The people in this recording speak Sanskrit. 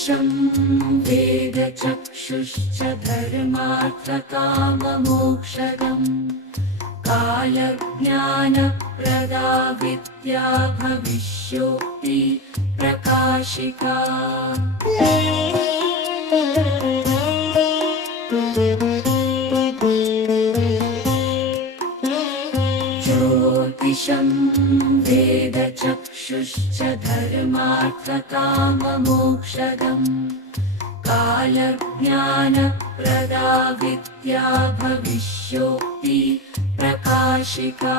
ज्योतिषं वेदचक्षुश्च धर्मार्थकाममोक्षदम् कालज्ञानप्रदा विद्या भविष्योक्ति प्रकाशिका। ज्योतिषं वेदचक्षुश्च धर्मार्थकाममोक्षदम् कालज्ञानप्रदा विद्या भविष्योक्ति प्रकाशिका।